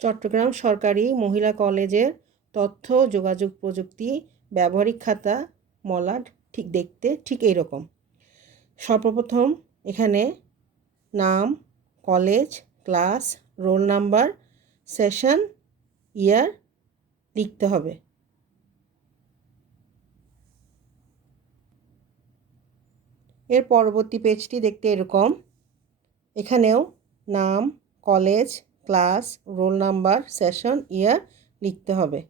চট্টগ্রাম সরকারি মহিলা কলেজের তথ্য, যোগাযোগ প্রযুক্তি, ব্যবহারিক খাতা, মলাট, ঠিক দেখতে ঠিক এই রকম সর্বপ্রথম এখানে নাম, college, class, roll number, session, year লিখতে হবে। এর পরবর্তী পেজটি দেখতে এরকম। এখানেও নাম, college class roll number session year লিখতে হবে।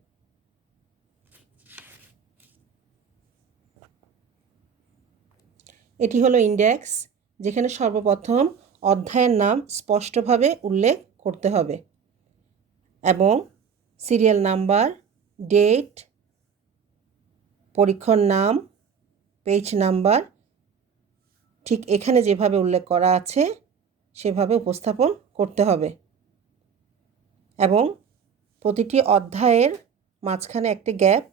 এটি হলো ইন্ডেক্স, যেখানে সর্বপ্রথম অধ্যায়ের নাম স্পষ্টভাবে উল্লেখ করতে হবে এবং সিরিয়াল নাম্বার, ডেট পরীক্ষণ নাম, পেজ নাম্বার, ঠিক এখানে যেভাবে উল্লেখ করা আছে সেভাবে উপস্থাপন করতে হবে। এবং প্রতিটি অধ্যায়ের মাঝখানে একটি গ্যাপ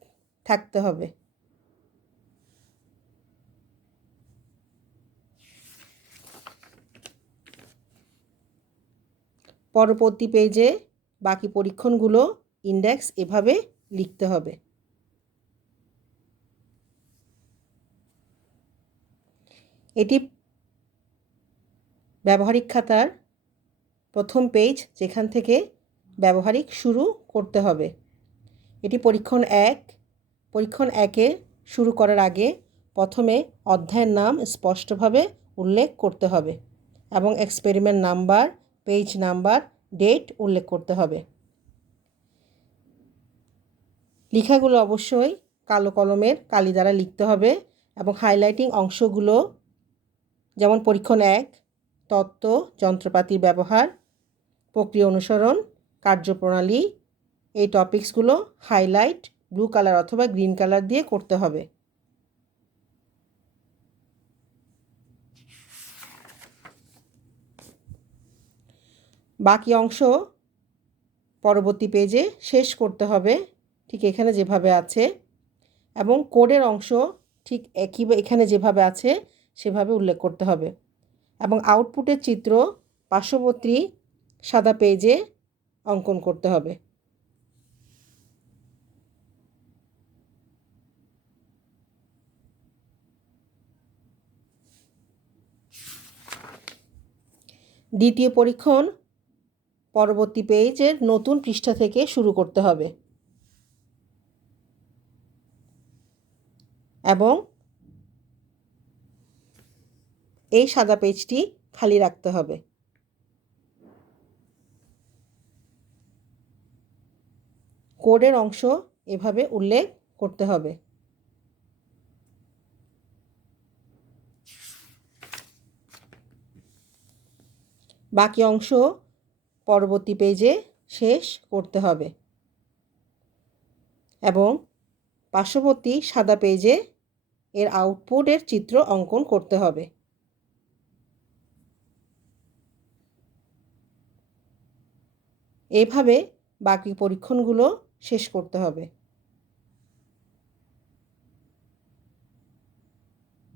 থাকতে হবে। পরবর্তী পেজে বাকি পরীক্ষণগুলো ইন্ডেক্স এভাবে লিখতে হবে। এটি ব্যবহারিক খাতার প্রথম পেজ যেখান থেকে ব্যবহারিক শুরু করতে হবে। এটি পরীক্ষণ এক। পরীক্ষণ একে শুরু করার আগে প্রথমে অধ্যায়ের নাম স্পষ্টভাবে উল্লেখ করতে হবে এবং experiment number page number date উল্লেখ করতে হবে। লেখাগুলো অবশ্যই কালো কলমের কালি দ্বারা লিখতে হবে এবং হাইলাইটিং অংশগুলো যেমন পরীক্ষণ এক, তত্ত্ব যন্ত্রপাতির ব্যবহার, প্রক্রিয়া অনুসরণ কার্যপ্রণালী, এই টপিকসগুলো হাইলাইট ব্লু কালার অথবা গ্রিন কালার দিয়ে করতে হবে। বাকি অংশ পরবর্তী পেজে শেষ করতে হবে, ঠিক এখানে যেভাবে আছে, এবং কোডের অংশ ঠিক একই এখানে যেভাবে আছে, সেভাবে উল্লেখ করতে হবে। এবং আউটপুটের চিত্র পার্শ্ববর্তী সাদা পেজে অঙ্কন করতে হবে। দ্বিতীয় পরীক্ষণ, পরবর্তী পেজের নতুন পৃষ্ঠা থেকে শুরু করতে হবে। এবং এই সাদা পেজটি খালি রাখতে হবে। কোডের অংশ এভাবে উল্লেখ করতে হবে। বাকি অংশ পরবর্তী পেজে শেষ করতে হবে এবং পার্শ্ববর্তী সাদা পেজে এর আউটপুটের চিত্র অঙ্কন করতে হবে। এভাবে বাকি পরীক্ষণগুলো শেষ করতে হবে।